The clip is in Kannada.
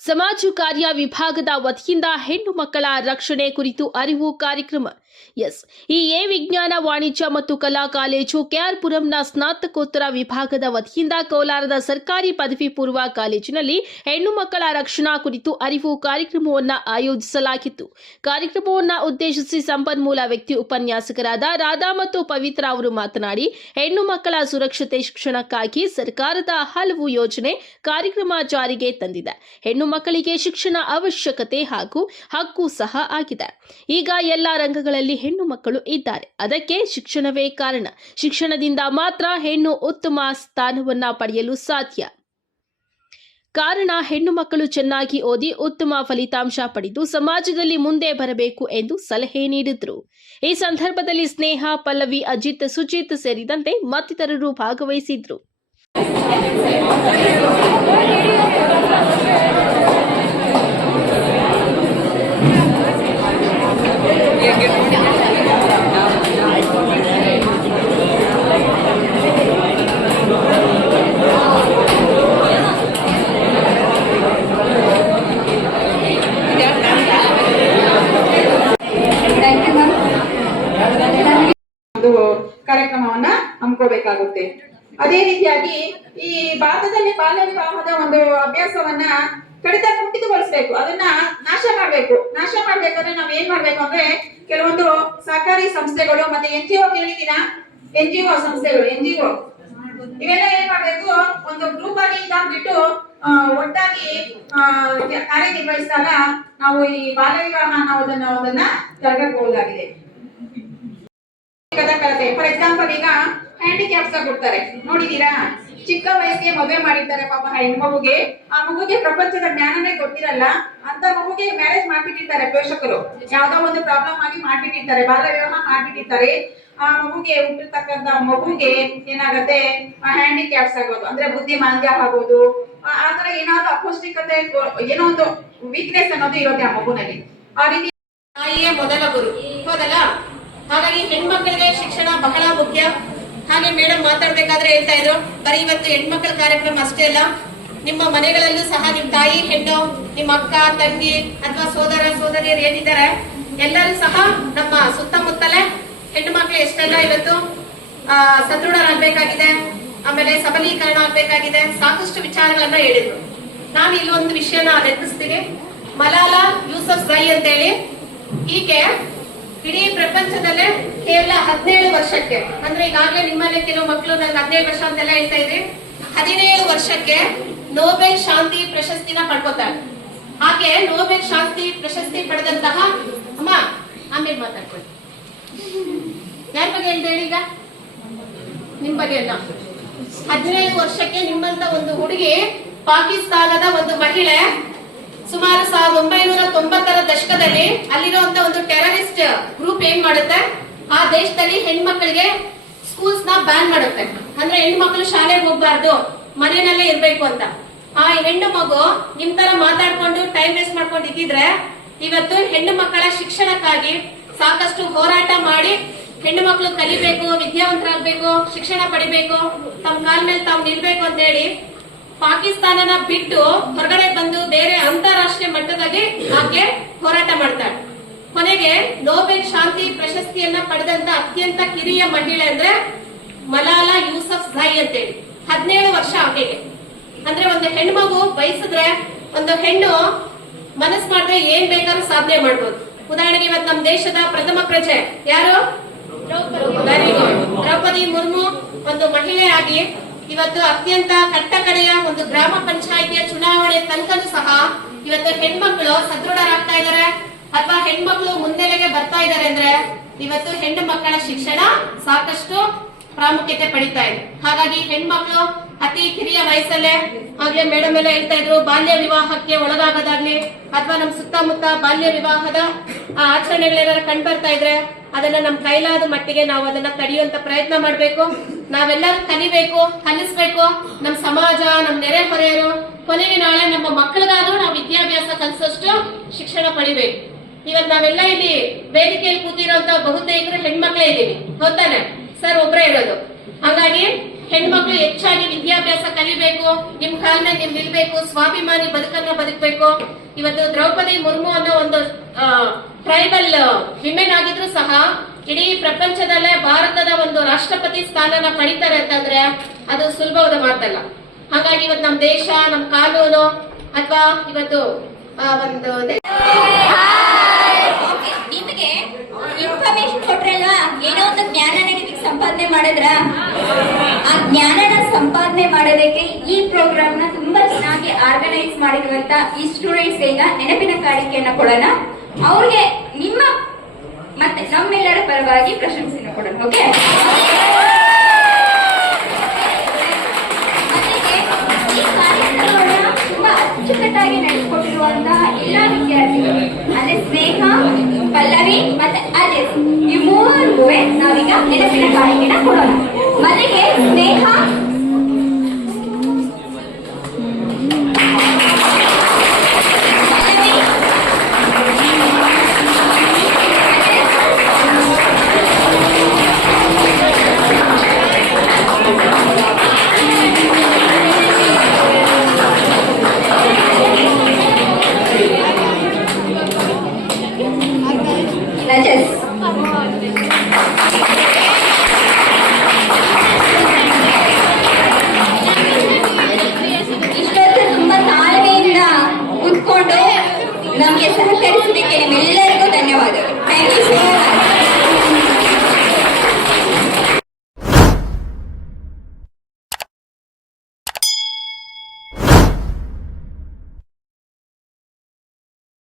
ಸಮಾಜ ಕಾರ್ಯ ವಿಭಾಗದ ವತಿಯಿಂದ ಹೆಣ್ಣು ಮಕ್ಕಳ ರಕ್ಷಣೆ ಕುರಿತು ಅರಿವು ಕಾರ್ಯಕ್ರಮ ಎಸ್ ಈ ಎ ವಿಜ್ಞಾನ, ವಾಣಿಜ್ಯ ಮತ್ತು ಕಲಾ ಕಾಲೇಜು ಕೆಆರ್ಪುರಂನ ಸ್ನಾತಕೋತ್ತರ ವಿಭಾಗದ ವತಿಯಿಂದ ಕೋಲಾರದ ಸರ್ಕಾರಿ ಪದವಿ ಪೂರ್ವ ಕಾಲೇಜಿನಲ್ಲಿ ಹೆಣ್ಣು ಮಕ್ಕಳ ರಕ್ಷಣಾ ಕುರಿತು ಅರಿವು ಕಾರ್ಯಕ್ರಮವನ್ನು ಆಯೋಜಿಸಲಾಗಿತ್ತು. ಕಾರ್ಯಕ್ರಮವನ್ನು ಉದ್ದೇಶಿಸಿ ಸಂಪನ್ಮೂಲ ವ್ಯಕ್ತಿ ಉಪನ್ಯಾಸಕರಾದ ರಾಧಾ ಮತ್ತು ಪವಿತ್ರ ಅವರು ಮಾತನಾಡಿ, ಹೆಣ್ಣು ಮಕ್ಕಳ ಸುರಕ್ಷತೆ ಶಿಕ್ಷಣಕ್ಕಾಗಿ ಸರ್ಕಾರದ ಹಲವು ಯೋಜನೆ ಕಾರ್ಯಕ್ರಮ ಜಾರಿಗೆ ತಂದಿದೆ. ಹೆಣ್ಣು ಮಕ್ಕಳಿಗೆ ಶಿಕ್ಷಣ ಅವಶ್ಯಕತೆ ಹಾಗೂ ಹಕ್ಕು ಸಹ ಆಗಿದೆ. ಈಗ ಎಲ್ಲ ರಂಗಗಳಲ್ಲಿ ಹೆಣ್ಣು ಮಕ್ಕಳು ಇದ್ದಾರೆ. ಅದಕ್ಕೆ ಶಿಕ್ಷಣವೇ ಕಾರಣ. ಶಿಕ್ಷಣದಿಂದ ಮಾತ್ರ ಹೆಣ್ಣು ಉತ್ತಮ ಸ್ಥಾನವನ್ನ ಪಡೆಯಲು ಸಾಧ್ಯ. ಕಾರಣ, ಹೆಣ್ಣು ಮಕ್ಕಳು ಚೆನ್ನಾಗಿ ಓದಿ ಉತ್ತಮ ಫಲಿತಾಂಶ ಪಡೆದು ಸಮಾಜದಲ್ಲಿ ಮುಂದೆ ಬರಬೇಕು ಎಂದು ಸಲಹೆ ನೀಡಿದ್ರು. ಈ ಸಂದರ್ಭದಲ್ಲಿ ಸ್ನೇಹ, ಪಲ್ಲವಿ, ಅಜಿತ್, ಸುಜಿತ್ ಸೇರಿದಂತೆ ಮತ್ತಿತರರು ಭಾಗವಹಿಸಿದ್ರು. ಹಮ್ಮಿಕೋಬೇಕಾಗುತ್ತೆ ಅದೇ ರೀತಿಯಾಗಿ ಈ ಭಾರತದಲ್ಲಿ ಬಾಲ್ಯ ವಿವಾಹದ ಒಂದು ಅಭ್ಯಾಸವನ್ನ ಕಡಿತ ಕುಂಠಿತಗೊಳಿಸ್ಬೇಕು ಅದನ್ನ ನಾಶ ಮಾಡ್ಬೇಕು. ನಾಶ ಮಾಡ್ಬೇಕಾದ್ರೆ ನಾವ್ ಏನ್ ಮಾಡ್ಬೇಕು ಅಂದ್ರೆ ಕೆಲವೊಂದು ಸರ್ಕಾರಿ ಸಂಸ್ಥೆಗಳು ಮತ್ತೆ ಎನ್ ಜಿ ಒ ಕೇಳಿದೀರಾ ಎನ್ ಜಿ ಒ ಸಂಸ್ಥೆಗಳು, ಎನ್ ಜಿ ಒ. ಇವೆಲ್ಲ ಏನ್ ಮಾಡ್ಬೇಕು? ಒಂದು ಗ್ರೂಪ್ ಆಗಿ ಇದಾಗ್ಬಿಟ್ಟು ಒಟ್ಟಾಗಿ ಕಾರ್ಯನಿರ್ವಹಿಸಿದಾಗ ನಾವು ಈ ಬಾಲ್ಯ ವಿವಾಹ ಅನ್ನೋದನ್ನ, ಅದನ್ನ ತಡೆಗಟ್ಟಬಹುದಾಗಿದೆ ಫಾರ್ ಎಕ್ಸಾಂಪಲ್ ಈಗ ಹ್ಯಾಂಡಿಕ್ಯಾಪ್ಸ್ ಕೊಡ್ತಾರೆ. ನೋಡಿದೀರಾ ಚಿಕ್ಕ ವಯಸ್ಸಿಗೆ ಮದುವೆ ಮಾಡಿರ್ತಾರೆ ಪಾಪ ಹೆಣ್ಮಗುಗೆ. ಆ ಮಗುಗೆ ಪ್ರಪಂಚದ ಜ್ಞಾನನೇ ಗೊತ್ತಿರಲ್ಲ. ಅಂತ ಮಗುಗೆ ಮ್ಯಾರೇಜ್ ಮಾಡ್ಬಿಟ್ಟಿರ್ತಾರೆ ಪೋಷಕರು. ಯಾವ್ದೋ ಒಂದು ಪ್ರಾಬ್ಲಮ್ ಆಗಿ ಮಾಡ್ಬಿಟ್ಟಿರ್ತಾರೆ, ಬಾಲ್ಯ ವಿವಾಹ ಮಾಡ್ಬಿಟ್ಟಿರ್ತಾರೆ. ಆ ಮಗುಗೆ ಹುಟ್ಟಿರ್ತಕ್ಕಂತ ಮಗುಗೆ ಏನಾಗತ್ತೆ? ಹ್ಯಾಂಡಿಕ್ಯಾಪ್ಸ್ ಆಗೋದು. ಅಂದ್ರೆ ಬುದ್ಧಿ ಮಾಂದ್ಯ ಆಗೋದು. ಆ- ಆ ತರ ಏನಾದ್ರು ಅಪೌಷ್ಟಿಕತೆ ಏನೋ ಒಂದು ವೀಕ್ನೆಸ್ ಅನ್ನೋದು ಇರುತ್ತೆ ಆ ಮಗುನಲ್ಲಿ. ಆ ರೀತಿ ತಾಯಿಯೇ ಮೊದಲ ಗುರು. ಹೌದಲ್ಲ? ಹಾಗಾಗಿ ಹೆಣ್ಮಕ್ಳಿಗೆ ಶಿಕ್ಷಣ ಬಹಳ ಮುಖ್ಯ. ಹಾಗೆ ಮೇಡಮ್ ಮಾತಾಡ್ಬೇಕಾದ್ರೆ ಹೇಳ್ತಾ ಇದ್ರು. ಬರೀ ಇವತ್ತು ಹೆಣ್ಮಕ್ಳ ಕಾರ್ಯಕ್ರಮ ಅಷ್ಟೇ ಅಲ್ಲ, ನಿಮ್ಮ ಮನೆಗಳಲ್ಲೂ ಸಹ ನಿಮ್ ತಾಯಿ, ಹೆಣ್ಣು, ನಿಮ್ಮ ಅಕ್ಕ, ತಂಗಿ ಅಥವಾ ಸೋದರ, ಸೋದರಿಯರು ಏನಿದ್ದಾರೆ, ಎಲ್ಲರೂ ಸಹ ನಮ್ಮ ಸುತ್ತಮುತ್ತಲೇ ಹೆಣ್ಣು ಮಕ್ಳು ಎಷ್ಟೆಲ್ಲ ಇವತ್ತು ಸದೃಢರಾಗಬೇಕಾಗಿದೆ, ಆಮೇಲೆ ಸಬಲೀಕರಣ ಆಗ್ಬೇಕಾಗಿದೆ, ಸಾಕಷ್ಟು ವಿಚಾರಗಳನ್ನ ಹೇಳಿದ್ರು. ನಾನು ಇಲ್ಲೊಂದು ವಿಷಯನ ನೆನಪಿಸ್ತೀನಿ ಮಲಾಲಾ ಯೂಸಫ್ ಅಂತ ಅಂತೇಳಿ, ಈಕೆ ಇಡೀ ಪ್ರಪಂಚದಲ್ಲೇ ಕೇವಲ ಹದಿನೇಳು ವರ್ಷಕ್ಕೆ, ಅಂದ್ರೆ ಈಗಾಗಲೇ ನಿಮ್ಮಲ್ಲೇ ಕೆಲವು ಮಕ್ಕಳು ನನ್ಗೆ ಹದಿನೇಳು ವರ್ಷ ಅಂತೆಲ್ಲ ಹೇಳ್ತಾ ಇದ್ರಿ. ಹದಿನೇಳು ವರ್ಷಕ್ಕೆ ನೋಬೆಲ್ ಶಾಂತಿ ಪ್ರಶಸ್ತಿನ ಪಡ್ಕೋತಾರೆ. ಹಾಗೆ ನೋಬೆಲ್ ಶಾಂತಿ ಪ್ರಶಸ್ತಿ ಪಡೆದಂತಹ, ಅಮ್ಮ, ಆಮೇಲೆ ಮಾತಾಡ್ಕೊಳ್ಳಿ. ಯಾರ ಬಗ್ಗೆ ಹೇಳ್ದೆ ಹೇಳಿ ಈಗ? ನಿಮ್ ಬಗ್ಗೆ ಅಲ್ಲ. ಹದಿನೈದು ವರ್ಷಕ್ಕೆ ನಿಮ್ಮಂತ ಒಂದು ಹುಡುಗಿ ಪಾಕಿಸ್ತಾನದ ಒಂದು ಮಹಿಳೆ ಸುಮಾರು ಸಾವಿರದ ಒಂಬೈನೂರ ತೊಂಬತ್ತರ ದಶಕದಲ್ಲಿ ಅಲ್ಲಿರುವಂತ ಒಂದು ಟೆರರಿಸ್ಟ್ ಗ್ರೂಪ್ ಏನ್ ಮಾಡುತ್ತೆ? ಆ ದೇಶದಲ್ಲಿ ಹೆಣ್ಮಕ್ಳಿಗೆ ಸ್ಕೂಲ್ಸ್ನ ಬ್ಯಾನ್ ಮಾಡುತ್ತೆ. ಅಂದ್ರೆ ಹೆಣ್ಮಕ್ಳು ಶಾಲೆಗೆ ಹೋಗ್ಬಾರ್ದು, ಮನೆಯಲ್ಲೇ ಇರ್ಬೇಕು ಅಂತ. ಆ ಹೆಣ್ಣು ಮಗು ನಿಮ್ ತರ ಮಾತಾಡ್ಕೊಂಡು ಟೈಮ್ ವೇಸ್ಟ್ ಮಾಡ್ಕೊಂಡು ಇದ್ದಿದ್ರೆ ಇವತ್ತು ಹೆಣ್ಣು ಮಕ್ಕಳ ಶಿಕ್ಷಣಕ್ಕಾಗಿ ಸಾಕಷ್ಟು ಹೋರಾಟ ಮಾಡಿ ಹೆಣ್ಣು ಮಕ್ಕಳು ಕಲಿಬೇಕು, ವಿದ್ಯಾವಂತರಾಗ್ಬೇಕು, ಶಿಕ್ಷಣ ಪಡಿಬೇಕು ತಮ್ಮ ಕಾಲ ಮೇಲೆ ತಾವು ನಿಲ್ಬೇಕು ಅಂತ ಹೇಳಿ ಪಾಕಿಸ್ತಾನನ ಬಿಟ್ಟು ಹೊರಗಡೆ ಬಂದು ಬೇರೆ ಅಂತಾರಾಷ್ಟ್ರೀಯ ಮಟ್ಟದಲ್ಲಿ ಆಕೆ ಹೋರಾಟ ಮಾಡ್ತಾಳೆ. ಕೊನೆಗೆ ನೋಬೆಲ್ ಶಾಂತಿ ಪ್ರಶಸ್ತಿಯನ್ನ ಪಡೆದಂತ ಅತ್ಯಂತ ಕಿರಿಯ ಮಹಿಳೆ ಅಂದ್ರೆ ಮಲಾಲಾ ಯೂಸಫ್ ಝೈ ಅಂತೇಳಿ. ಹದಿನೇಳು ವರ್ಷ ಆಕೆಗೆ. ಅಂದ್ರೆ ಒಂದು ಹೆಣ್ಮಗು ಬಯಸಿದ್ರೆ ಒಂದು ಹೆಣ್ಣು ಮನಸ್ ಮಾಡಿದ್ರೆ ಏನ್ ಬೇಕಾದ್ರೂ ಸಾಧನೆ ಮಾಡ್ಬೋದು. ಉದಾಹರಣೆಗೆ ಇವತ್ತು ನಮ್ಮ ದೇಶದ ಪ್ರಥಮ ಪ್ರಜೆ ಯಾರು? ದ್ರೌಪದಿ ಮುರ್ಮು. ಒಂದು ಮಹಿಳೆಯಾಗಿ ಇವತ್ತು ಅತ್ಯಂತ ಕಟ್ಟಕಡೆಯ ಒಂದು ಗ್ರಾಮ ಪಂಚಾಯಿತಿಯ ಚುನಾವಣೆ ತನಕನೂ ಸಹ ಇವತ್ತು ಹೆಣ್ಮಕ್ಳು ಸದೃಢರಾಗ್ತಾ ಇದಾರೆ ಅಥವಾ ಹೆಣ್ಮಕ್ಳು ಮುನ್ನೆಲೆಗೆ ಬರ್ತಾ ಇದಾರೆ ಅಂದ್ರೆ ಇವತ್ತು ಹೆಣ್ಣು ಮಕ್ಕಳ ಶಿಕ್ಷಣ ಸಾಕಷ್ಟು ಪ್ರಾಮುಖ್ಯತೆ ಪಡಿತಾ ಇದೆ. ಹಾಗಾಗಿ ಹೆಣ್ಮಕ್ಳು ಅತಿ ಕಿರಿಯ ವಯಸ್ಸಲ್ಲೇ ಆಗ್ಲೇ ಮೇಡಮ್ ಎಲ್ಲ ಹೇಳ್ತಾ ಇದ್ರು, ಬಾಲ್ಯ ವಿವಾಹಕ್ಕೆ ಒಳಗಾಗೋದಾಗ್ಲಿ ಅಥವಾ ನಮ್ ಸುತ್ತಮುತ್ತ ಬಾಲ್ಯ ವಿವಾಹದ ಆ ಆಚರಣೆಗಳೆಲ್ಲ ಕಂಡು ಬರ್ತಾ ಇದ್ರೆ ಅದನ್ನ ನಮ್ ಕೈಲಾದ ಮಟ್ಟಿಗೆ ನಾವು ಅದನ್ನ ತಡೆಯುವಂತ ಪ್ರಯತ್ನ ಮಾಡ್ಬೇಕು. ನಾವೆಲ್ಲರೂ ಕಲಿಬೇಕು, ಕಲಿಸ್ಬೇಕು. ನಮ್ ಸಮಾಜ, ನಮ್ ನೆರೆಹೊರೆಯರು ಕೊನೆಗೆ ನಾಳೆ ನಮ್ಮ ಮಕ್ಕಳಿಗಾದ್ರೂ ನಾವು ವಿದ್ಯಾಭ್ಯಾಸ ಕಲಿಸೋಷ್ಟು ಶಿಕ್ಷಣ ಪಡಿಬೇಕು. ಇವತ್ ನಾವೆಲ್ಲ ಇಲ್ಲಿ ವೇದಿಕೆಯಲ್ಲಿ ಕೂತಿರೋಂತ ಬಹುತೇಕರು ಹೆಣ್ಮಕ್ಳೇ ಇದ್ದೀವಿ. ಗೊತ್ತಾನೆ? ಸರ್, ಒಬ್ರೇ ಇರೋದು. ಹಾಗಾಗಿ ಹೆಣ್ಮಕ್ಳು ಹೆಚ್ಚಾಗಿ ವಿದ್ಯಾಭ್ಯಾಸ ಕಲಿಬೇಕು. ನಿಮ್ ಕಾಲನ ನಿಮ್ ನಿಲ್ಬೇಕು. ಸ್ವಾಭಿಮಾನಿ ಬದುಕನ್ನ ಬದುಕಬೇಕು. ಇವತ್ತು ದ್ರೌಪದಿ ಮುರ್ಮು ಅನ್ನೋ ಒಂದು ಟ್ರೈಬಲ್ ಸಹ ಇಡೀ ಪ್ರಪಂಚದಲ್ಲೇ ಭಾರತದ ಒಂದು ರಾಷ್ಟ್ರಪತಿ ಸ್ಥಾನನ ಪಡಿತಾರೆ ಅಂತಂದ್ರೆ ಅದು ಸುಲಭವಾದ ಮಾತಲ್ಲ. ಹಾಗಾಗಿ ಇವತ್ತು ನಮ್ಮ ದೇಶ ನಮ್ಮ ಕಾನೂನು ಅಥವಾ ಇವತ್ತು ಒಂದು ನಿಮಗೆ ಇನ್ಫಾರ್ಮೇಶನ್ ಕೊಟ್ರಲ್ವಾ ಏನೋ ಒಂದು ಜ್ಞಾನ ನಿಮಗೆ ಸಂಪಾದನೆ ಮಾಡಿದ್ರ? ಆ ಜ್ಞಾನನ ಸಂಪಾದನೆ ಮಾಡೋದಕ್ಕೆ ಈ ಪ್ರೋಗ್ರಾಮ್ನ ತುಂಬಾ ಚೆನ್ನಾಗಿ ಆರ್ಗನೈಸ್ ಮಾಡಿರುವಂತ ಈ ಸ್ಟೂಡೆಂಟ್ಸ್ ಈಗ ನೆನಪಿನ ಕಾಣಿಕೆಯನ್ನ ಕೊಡೋಣ. ಅವ್ರಿಗೆ ನಿಮ್ಮ ಮತ್ತೆ ನಮ್ಮೆಲ್ಲರ ಪರವಾಗಿ ಪ್ರಶಂಸೆಯನ್ನು ಕೊಡೋಣ ಓಕೆ ತುಂಬಾ ಅಚ್ಚುಕಟ್ಟಾಗಿ ನಡೆಸಿಕೊಟ್ಟಿರುವಂತಹ ಎಲ್ಲಾ ವಿದ್ಯಾರ್ಥಿಗಳು ಅಂದ್ರೆ ಸ್ನೇಹ, ಪಲ್ಲವಿ ಮತ್ತೆ ಅಜಯ್, ಈ ಮೂವರಿಗೂ ನಾವೀಗ ನೆನಪಿನ ಕಾಣಿಕೆನ ಕೊಡೋಣ. ಮನೆಗೆ ಸ್ನೇಹ